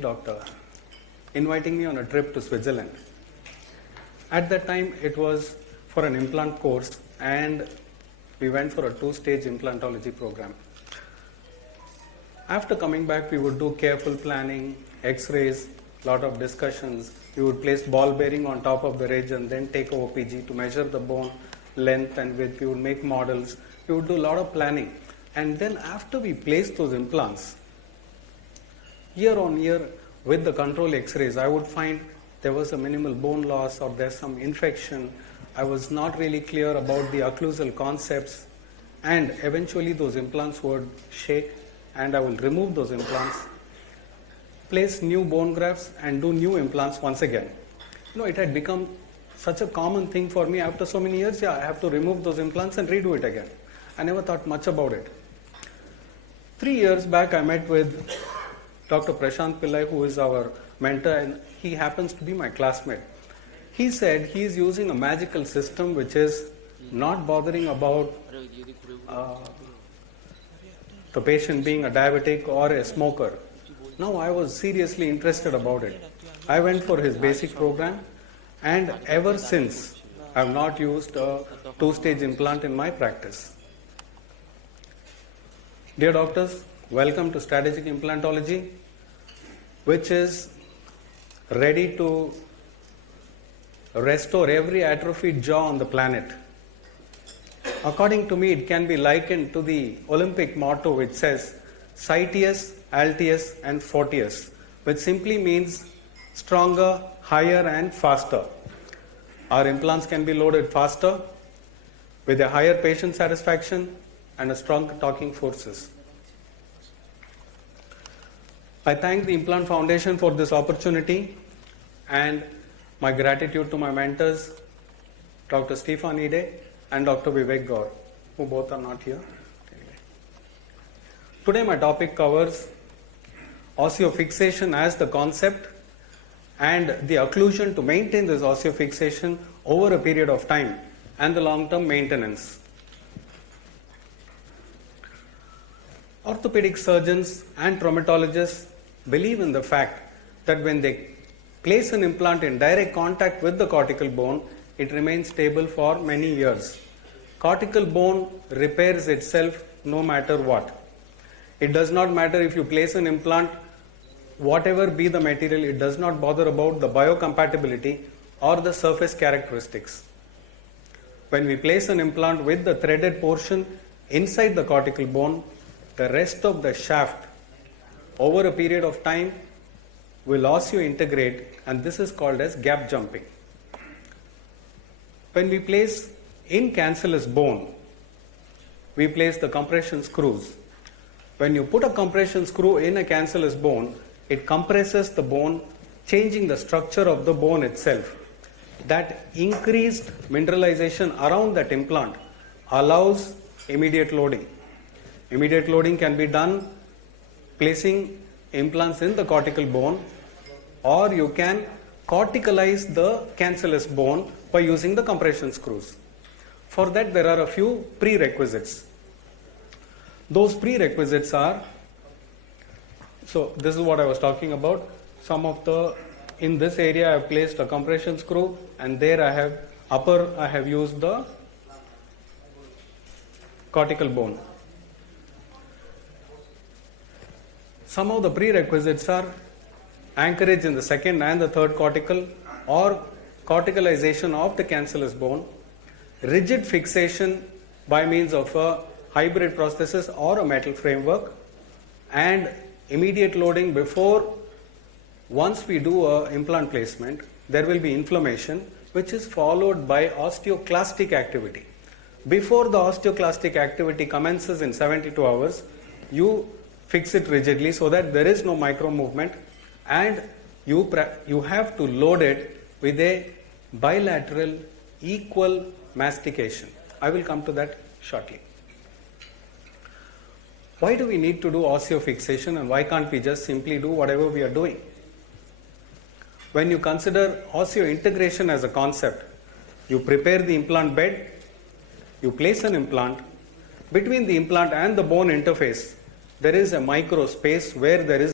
doctor inviting me on a trip to Switzerland. At that time, it was for an implant course, and we went for a 2-stage implantology program. After coming back, we would do careful planning, x-rays, lot of discussions. We would place ball bearing on top of the ridge and then take a OPG to measure the bone length and width. We would make models. We would do a lot of planning. And then after we placed those implants, year on year with the control x-rays, I would find there was a minimal bone loss or there's some infection. I was not really clear about the occlusal concepts, and eventually those implants would shake and I will remove those implants, place new bone grafts and do new implants once again. It had become such a common thing for me after so many years. I have to remove those implants and redo it again. I never thought much about it. 3 years back, I met with Dr. Prashant Pillai, who is our mentor, and he happens to be my classmate. He said he is using a magical system which is not bothering about the patient being a diabetic or a smoker. Now I was seriously interested about it. I went for his basic program, and ever since I have not used a 2-stage implant in my practice. Dear doctors, welcome to Strategic Implantology, which is ready to restore every atrophied jaw on the planet. According to me, it can be likened to the Olympic motto which says Citius, Altius and Fortius, which simply means stronger, higher and faster. Our implants can be loaded faster with a higher patient satisfaction and a strong talking forces. I thank the Implant Foundation for this opportunity, and my gratitude to my mentors, Dr. Stefan Ide and Dr. Vivek Gaur, who both are not here. Today my topic covers osseofixation as the concept and the occlusion to maintain this osseofixation over a period of time and the long-term maintenance. Orthopedic surgeons and traumatologists believe in the fact that when they place an implant in direct contact with the cortical bone, it remains stable for many years. Cortical bone repairs itself no matter what. It does not matter if you place an implant, whatever be the material, it does not bother about the biocompatibility or the surface characteristics. When we place an implant with the threaded portion inside the cortical bone, the rest of the shaft over a period of time will osseointegrate, and this is called as gap jumping. When we place in cancellous bone, we place the compression screws. When you put a compression screw in a cancellous bone, it compresses the bone, changing the structure of the bone itself. That increased mineralization around that implant allows immediate loading. Immediate loading can be done placing implants in the cortical bone, or you can corticalize the cancellous bone by using the compression screws. For that, there are a few prerequisites. Those prerequisites are, so this is what I was talking about. In this area I have placed a compression screw, and there I have used the cortical bone. Some of the prerequisites are anchorage in the second and the third cortical, or corticalization of the cancellous bone, rigid fixation by means of a hybrid prosthesis or a metal framework, and immediate loading before. Once we do an implant placement, there will be inflammation, which is followed by osteoclastic activity. Before the osteoclastic activity commences in 72 hours, you fix it rigidly so that there is no micro movement, and you have to load it with a bilateral equal mastication. I will come to that shortly. Why do we need to do osseofixation, and why can't we just simply do whatever we are doing? When you consider osseointegration as a concept, you prepare the implant bed, you place an implant. Between the implant and the bone interface, there is a micro space where there is